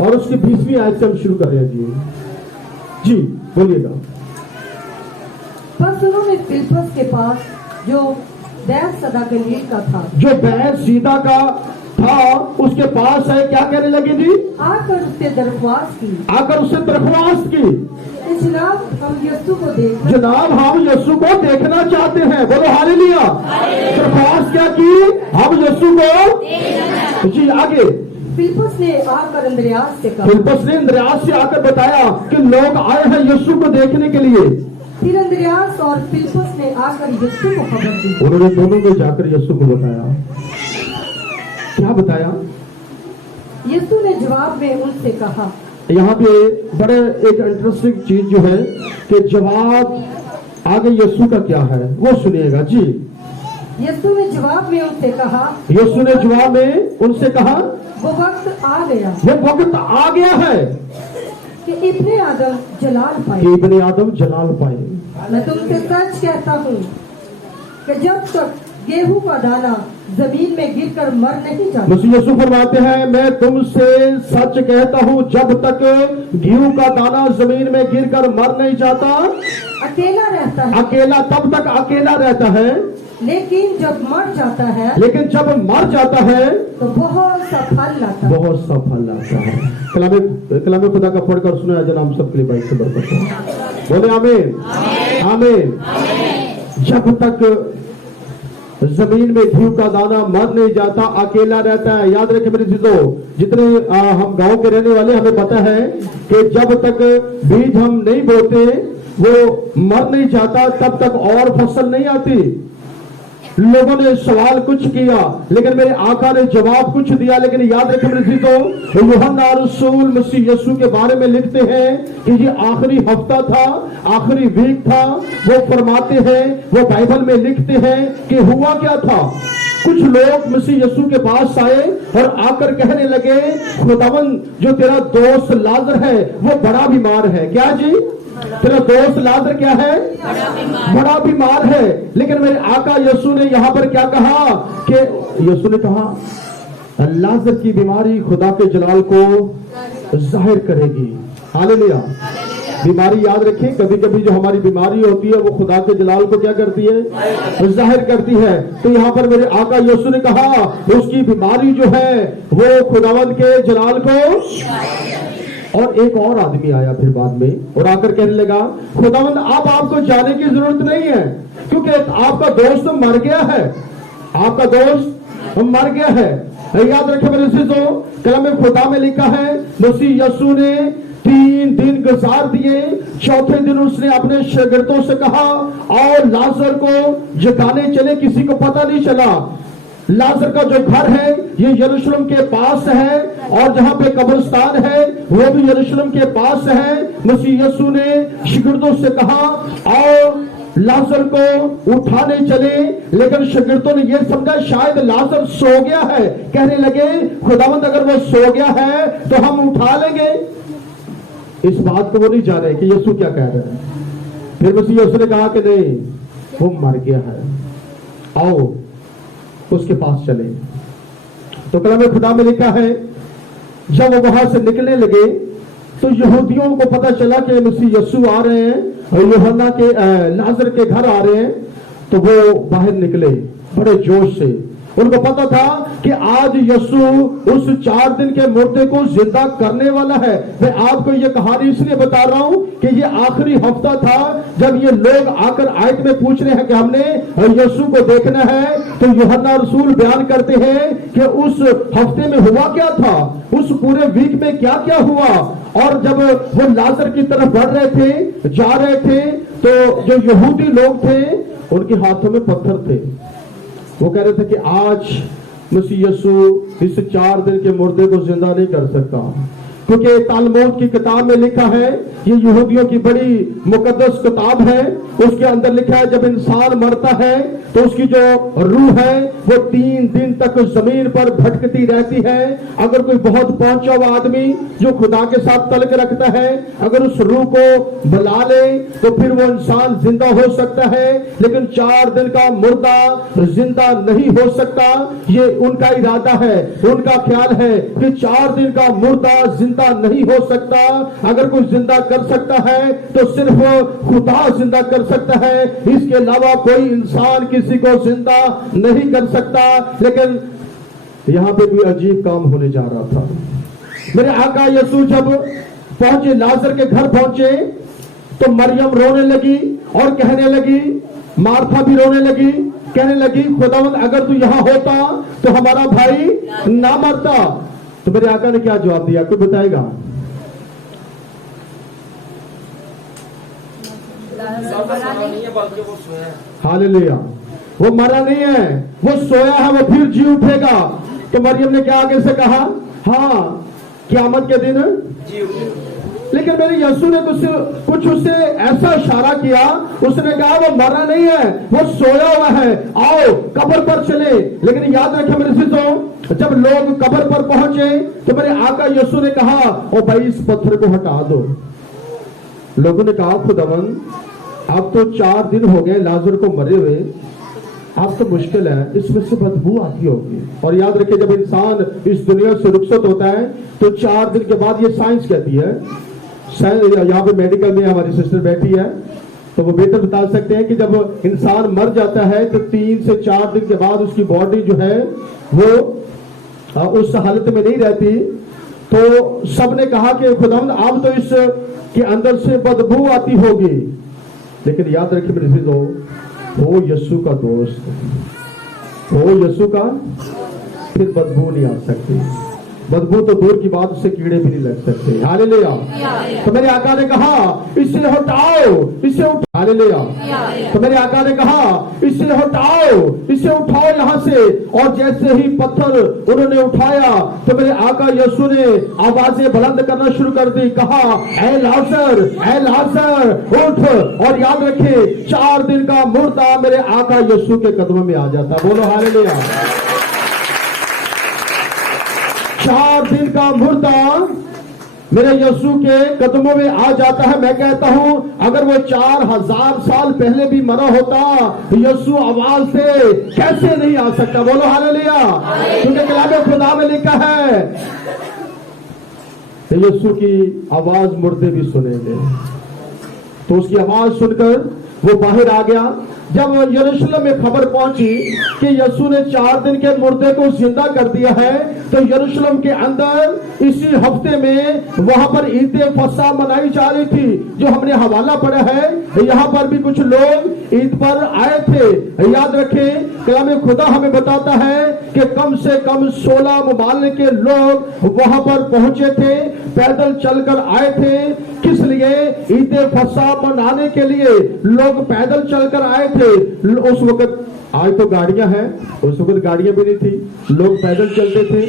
اور اس کی 20वीं आयत से हम शुरू कर रहे हैं जी बोलिएगा। बस उन्होंने फिलिप्पस के पास जो बैतसैदा गलील का था, जो बैतसैदा का था उसके पास है, क्या कहने लगे जी? आकर उससे दरख्वास्त की, आकर उससे दरख्वास्त की, जनाब हम यीशु को देखना, जनाब हम यीशु को देखना चाहते हैं। बोलो हालेलुया। दरख्वास्त क्या की? हम यीशु को जी। आगे फिलिप्पस ने आकर अंद्रयास से कहा, फिलिप्पस ने अंद्रयास से आकर बताया कि लोग आए हैं यीशु को देखने के लिए। फिर अंद्रयास और फिलिप्पस ने आकर यीशु को खबर दी। उन्होंने दोनों ने जाकर यीशु को बताया। क्या बताया? यीशु ने जवाब में उनसे कहा, यहाँ पे बड़े एक इंटरेस्टिंग चीज जो है कि जवाब आगे यीशु का क्या है वो सुनिएगा जी। यीशु ने जवाब में उनसे कहा, यीशु ने जवाब में उनसे कहा, वो वक्त आ गया, वो वक्त आ गया है कि इब्ने आदम जलाल पाए। कि इब्ने आदम जलाल पाए। मैं तुमसे सच कहता हूँ कि जब तक गेहूं का दाना जमीन में गिरकर मर नहीं जाता, मसीह यीशु फरमाते हैं, मैं तुमसे सच कहता हूँ जब तक गेहूं का दाना जमीन में गिरकर मर नहीं जाता, अकेला रहता है, अकेला तब तक अकेला रहता है, लेकिन जब मर जाता है लेकिन जब मर जाता है तो बहुत सा फल लाता है। बहुत सा फल लाता है। कलाम खुदा का पढ़कर सुना है जनाब सबके लिए बाइक से बरकत। बोले आमीन आमीन। जब तक जमीन में घी का दाना मर नहीं जाता, अकेला रहता है। याद रखें मेरे चीजों, जितने हम गांव के रहने वाले हमें पता है कि जब तक बीज हम नहीं बोते वो मर नहीं जाता तब तक और फसल नहीं आती। लोगों ने सवाल कुछ किया लेकिन मेरे आका ने जवाब कुछ दिया। लेकिन याद रखें मेरे चीजों, यूहन्ना रसूल मसीह यीशु के बारे में लिखते हैं कि ये आखिरी हफ्ता था, आखिरी वीक था। वो फरमाते हैं, वो बाइबल में लिखते हैं कि हुआ क्या था। कुछ लोग मसीह यीशु के पास आए और आकर कहने लगे, खुदावन जो तेरा दोस्त लाजर है वो बड़ा बीमार है। क्या जी? तेरा दोस्त लाजर क्या है? बड़ा बीमार है। लेकिन मेरे आका यीशु ने यहाँ पर क्या कहा कि यीशु ने कहा लाजर की बीमारी खुदा के जलाल को जाहिर करेगी। हालेलुया। बीमारी याद रखें, कभी कभी जो हमारी बीमारी होती है वो खुदा के जलाल को क्या करती है? जाहिर करती है। तो यहाँ पर मेरे आका यीशु ने कहा उसकी बीमारी जो है वो खुदावंद के जलाल को। और एक और आदमी आया फिर बाद में और आकर कहने लगा, खुदावंद अब आपको जाने की जरूरत नहीं है क्योंकि आपका दोस्त मर गया है, आपका दोस्त मर गया है। याद रखे मेरे चीजों, कलम खुदा में लिखा है मसीह यीशु ने 3 दिन गुजार दिए। चौथे दिन उसने अपने शागिर्दों से कहा और लाजर को जगाने चले। किसी को पता नहीं चला। लाजर का जो घर है ये यरूशलेम के पास है और जहां पे कब्रिस्तान है वो भी यरूशलेम के पास है। मसीह यीशु ने शागिर्दों से कहा और लाजर को उठाने चले, लेकिन शागिर्दों ने ये समझा शायद लाजर सो गया है। कहने लगे, खुदावंद अगर वो सो गया है तो हम उठा लेंगे। इस बात को वो नहीं जाने कि यीशु क्या कह रहे हैं। फिर मसीह यीशु ने कहा कि नहीं, वो मर गया है, आओ उसके पास चले। तो कलम खुदा में लिखा है जब वो वहां से निकलने लगे तो यहूदियों को पता चला कि मसीह यीशु आ रहे हैं और यूहन्ना के लाजर के घर आ रहे हैं। तो वो बाहर निकले बड़े जोश से। उनको पता था कि आज यीशु उस 4 दिन के मुर्दे को जिंदा करने वाला है। मैं आपको ये कहानी इसलिए बता रहा हूं कि ये आखिरी हफ्ता था जब ये लोग आकर आयत में पूछ रहे हैं कि हमने यीशु को देखना है। तो यूहन्ना रसूल बयान करते हैं कि उस हफ्ते में हुआ क्या था, उस पूरे वीक में क्या क्या हुआ। और जब वो लाजर की तरफ बढ़ रहे थे, जा रहे थे, तो जो यहूदी लोग थे उनके हाथों में पत्थर थे। वो कह रहे थे कि आज मसीह यीशु इस 4 दिन के मुर्दे को जिंदा नहीं कर सकता, क्योंकि तालमूद की किताब में लिखा है, ये यहूदियों की बड़ी मुकद्दस किताब है, उसके अंदर लिखा है जब इंसान मरता है तो उसकी जो रूह है वो 3 दिन तक जमीन पर भटकती रहती है। अगर कोई बहुत पहुंचा हुआ आदमी जो खुदा के साथ तल्क रखता है अगर उस रूह को बुला ले तो फिर वो इंसान जिंदा हो सकता है, लेकिन 4 दिन का मुर्दा जिंदा नहीं हो सकता। ये उनका इरादा है, उनका ख्याल है कि 4 दिन का मुर्दा जिंदा जिंदा नहीं हो सकता। अगर कोई जिंदा कर सकता है तो सिर्फ खुदा जिंदा कर सकता है, इसके अलावा कोई इंसान किसी को जिंदा नहीं कर सकता। लेकिन यहां पे भी अजीब काम होने जा रहा था। मेरे आका यीशु जब पहुंचे, लाजर के घर पहुंचे, तो मरियम रोने लगी और कहने लगी, मार्था भी रोने लगी, कहने लगी, खुदावंद अगर तू यहां होता तो हमारा भाई ना मरता। तो मेरे आका ने क्या जवाब दिया, कोई बताएगा? हालेलुया, वो मरा नहीं है, वो सोया है, वो फिर जी उठेगा। तो मरियम ने क्या आगे से कहा, हाँ क़यामत के दिन जी उठेगा। लेकिन मेरे यीशु ने कुछ उससे ऐसा इशारा किया, उसने कहा वो मरा नहीं है, वो सोया हुआ है, आओ कब्र पर चले। लेकिन याद रखें मेरे सिद्धों, जब लोग कब्र पर पहुंचे तो मेरे आका यीशु ने कहा, ओ भाई इस पत्थर को हटा दो। लोगों ने कहा, खुदावन अब तो 4 दिन हो गए लाजर को मरे हुए, अब तो मुश्किल है, इसमें से बदबू आती होगी। और याद रखिए, जब इंसान इस दुनिया से रुखसत होता है तो 4 दिन के बाद, ये साइंस कहती है, यहाँ पे मेडिकल में हमारी सिस्टर बैठी है तो वो बेहतर बता सकते हैं कि जब इंसान मर जाता है तो 3 से 4 दिन के बाद उसकी बॉडी जो है वो उस हालत में नहीं रहती। तो सबने कहा कि खुदावंद अब तो इस के अंदर से बदबू आती होगी। लेकिन याद रखिए मेरे दोस्तों, हो यीशु का दोस्त, हो यीशु का, फिर बदबू नहीं आ सकती। बदबू तो दूर की बात, उससे कीड़े भी नहीं लग सकते। हालेलुया। तो मेरे आका ने कहा इसे हटाओ, इसे उठाओ। हालेलुया। तो मेरे आका ने कहा इसे हटाओ, इसे उठाओ यहाँ से। और जैसे ही पत्थर उन्होंने उठाया तो मेरे आका यीशु ने आवाजें बुलंद करना शुरू कर दी, कहा ऐ लाजर, ऐ लाजर उठ। और याद रखे 4 दिन का मुर्दा मेरे आका यीशु के कदमों में आ जाता। बोलो हालेलुया। 4 दिन का मुर्दा मेरे यीशु के कदमों में आ जाता है। मैं कहता हूं अगर वो 4000 साल पहले भी मरा होता, यीशु आवाज से कैसे नहीं आ सकता। बोलो हालेलुया। क्योंकि कलाम खुदा में लिखा है यीशु की आवाज मुर्दे भी सुनेंगे। तो उसकी आवाज सुनकर वो बाहर आ गया। जब यरूशलेम में खबर पहुंची कि यीशु ने 4 दिन के मुर्दे को जिंदा कर दिया है, तो यरूशलेम के अंदर इसी हफ्ते में वहां पर ईद फसह मनाई जा रही थी, जो हमने हवाला पढ़ा है। यहाँ पर भी कुछ लोग ईद पर आए थे। याद रखें, कलाम खुदा हमें बताता है कि कम से कम 16 मुमालिक के लोग वहां पर पहुंचे थे, पैदल चलकर आए थे। किस लिए? ईद फसह मनाने के लिए लोग पैदल चलकर आए थे। उस वक्त, आज तो गाड़ियां हैं, उस वक्त गाड़ियां भी नहीं थी, लोग पैदल चलते थे।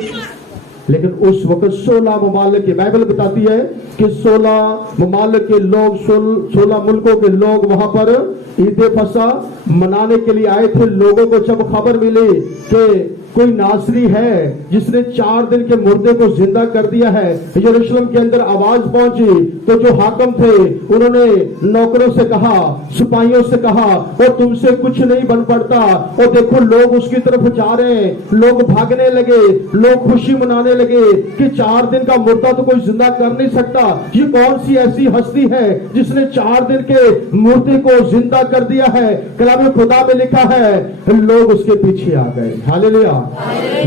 लेकिन उस वक्त 16 मुमालिक के, बाइबल बताती है कि 16 मुमालिक के लोग, 16 मुल्कों के लोग वहां पर ईद फसह मनाने के लिए आए थे। लोगों को जब खबर मिली कि कोई नासरी है जिसने 4 दिन के मुर्दे को जिंदा कर दिया है, यरूशलेम के अंदर आवाज पहुंची, तो जो हाकिम थे उन्होंने नौकरों से कहा, सिपाहियों से कहा, और तुमसे कुछ नहीं बन पड़ता। और देखो लोग उसकी तरफ जा रहे हैं, लोग भागने लगे, लोग खुशी मनाने लगे कि 4 दिन का मुर्दा तो कोई जिंदा कर नहीं सकता। ये कौन सी ऐसी हस्ती है जिसने 4 दिन के मुर्दे को जिंदा कर दिया है। कलाम खुदा में लिखा है लोग उसके पीछे आ गए। हालेलुया।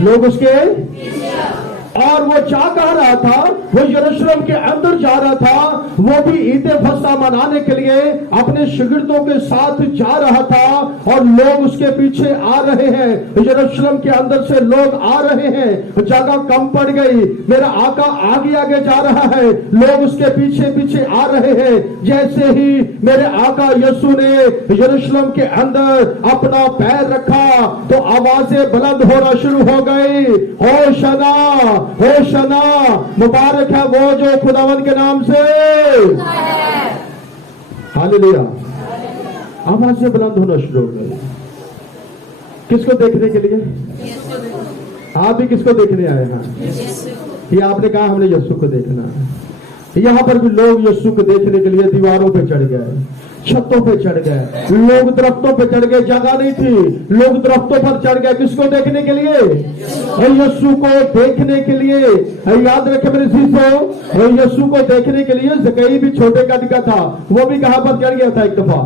लोग उसके, और वो जा कह रहा था, वो यरूशलेम के अंदर जा रहा था। वो भी ईद फसह मनाने के लिए अपने शागिर्दों के साथ जा रहा था, और लोग उसके पीछे आ रहे हैं। यरूशलेम के अंदर से लोग आ रहे हैं, जगह कम पड़ गई। मेरा आका आगे आगे जा रहा है, लोग उसके पीछे पीछे आ रहे हैं। जैसे ही मेरे आका यीशु ने यरूशलेम के अंदर अपना पैर रखा तो आवाजें बुलंद होना शुरू हो गई, होशना होशना, मुबारक है वो जो खुदावन के नाम से। हालेलुया। आवाजें बुलंद होना शुरू हो गई। किसको देखने के लिए? आप भी किसको देखने आए हैं? ये आपने कहा हमने यीशु को देखना है। यहाँ पर भी लोग यीशु को देखने के लिए दीवारों पे चढ़ गए। छतों पे चढ़ गए, लोग दरख्तों पे चढ़ गए, जगह नहीं थी, लोग दरख्तों पर चढ़ गए, किसको देखने के लिए? यीशु को देखने के लिए। याद रखे मेरे चीजों, यीशु को देखने के लिए जकई भी छोटे कद का था, वो भी कहां पर चढ़ गया था? एक दफा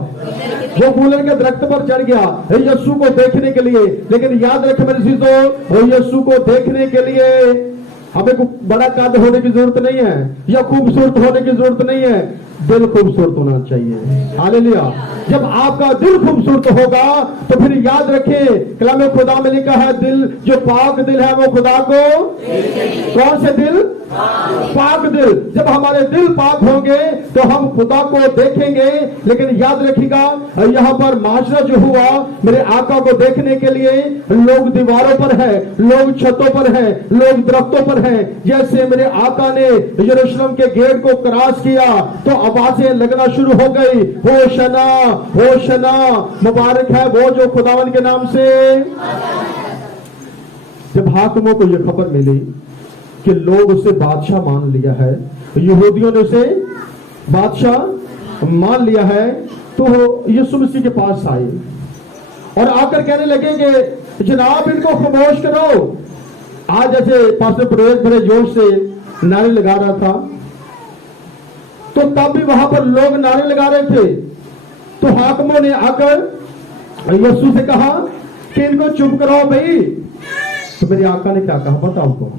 वो गूलर के दरख्त पर चढ़ गया यीशु को देखने के लिए। लेकिन याद रखे मेरे चीजों, यीशु को देखने के लिए हमें बड़ा कद होने की जरूरत नहीं है या खूबसूरत होने की जरूरत नहीं है, दिल खूबसूरत होना चाहिए। हालेलुया। जब आपका दिल खूबसूरत होगा तो फिर याद रखें, कलाम खुदा में लिखा है, दिल जो पाक दिल है वो खुदा को, कौन से दिल? पाक दिल। जब हमारे दिल पाक होंगे तो हम खुदा को देखेंगे। लेकिन याद रखिएगा, यहाँ पर माशरा जो हुआ, मेरे आका को देखने के लिए लोग दीवारों पर है, लोग छतों पर है, लोग दरख्तों पर है। जैसे मेरे आका ने यरूशलेम के गेट को क्रॉस किया तो आवाजें लगना शुरू हो गई, होशना होशना, मुबारक है वो जो खुदावन के नाम से। जब हाकिमों को यह खबर मिली कि लोग उसे बादशाह मान लिया है, यहूदियों ने उसे बादशाह मान लिया है, तो यीशु मसीह के पास आए और आकर कहने लगे कि जनाब इनको खामोश करो। आज जैसे पास्टर प्रवेश बड़े जोर से नारे लगा रहा था, तो तब भी वहां पर लोग नारे लगा रहे थे। तो हाकिमों ने आकर यीशु से कहा कि इनको चुप कराओ भाई। तो मेरे आका ने क्या कहा बताओ उनको?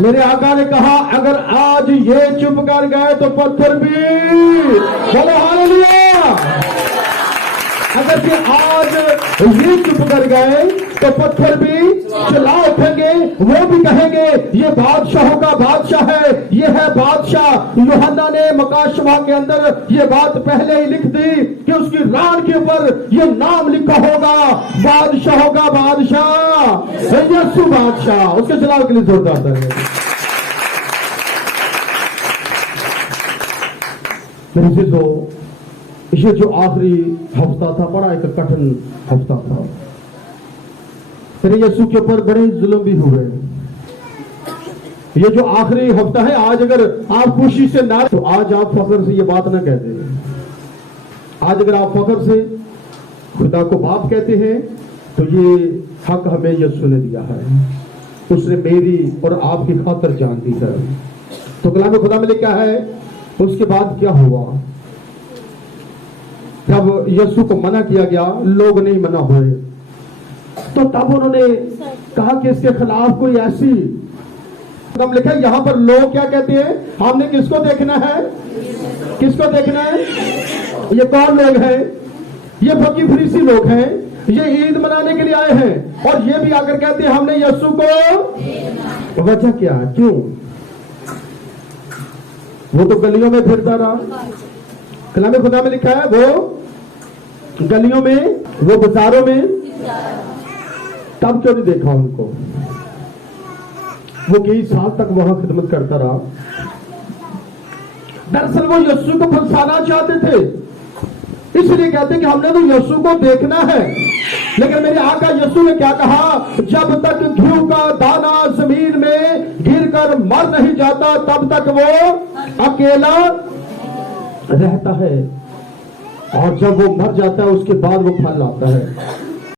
मेरे आका ने कहा अगर आज ये चुप कर गए तो पत्थर भी, बोलो हालेलुया। अगर ये आज ये चुप कर गए तो पत्थर भी चिल्ला उठेंगे, वो भी कहेंगे ये बादशाहों का बादशाह है, ये है बादशाह। यूहन्ना ने मकाशवा के अंदर ये बात पहले ही लिख दी कि उसकी रान के ऊपर ये नाम लिखा होगा, बादशाहों का बादशाह यीशु बादशाह। उसके चलाव के लिए जोरदार तालियां। मेरे चीजों, ये जो आखिरी हफ्ता था बड़ा एक कठिन हफ्ता था। फिर यीशु के ऊपर बड़े जुल्म भी हुए। ये जो आखिरी हफ्ता है, आज अगर आप खुशी से ना, तो आज आप फख्र से ये बात ना कहते। आज अगर आप फख्र से खुदा को बाप कहते हैं तो ये हक हमें यीशु ने दिया है, उसने मेरी और आपकी खातिर जान दी है। तो कलाम खुदा में लिखा है, उसके बाद क्या हुआ? जब यीशु को मना किया गया, लोग नहीं मना हुए, तो तब उन्होंने कहा कि इसके खिलाफ कोई ऐसी, हम लिखा यहाँ पर लोग क्या कहते हैं, हमने किसको देखना है? किसको देखना है? ये कौन लोग हैं? ये फकीर फरीसी लोग हैं, ये ईद मनाने के लिए आए हैं और ये भी आकर कहते हैं हमने यीशु को। वजह क्या? क्यों? वो तो गलियों में फिरता रहा। कलाम खुदा में लिखा है वो गलियों में, वो बाजारों में, तब क्यों नहीं देखा उनको? वो कई साल तक वहां खिदमत करता रहा। दरअसल वो यीशु को फंसाना चाहते थे, इसलिए कहते कि हमने तो यीशु को देखना है। लेकिन मेरे आका यीशु ने क्या कहा? जब तक घी का दाना जमीन में गिरकर मर नहीं जाता तब तक वो अकेला रहता है, और जब वो मर जाता है उसके बाद वो फल आता है।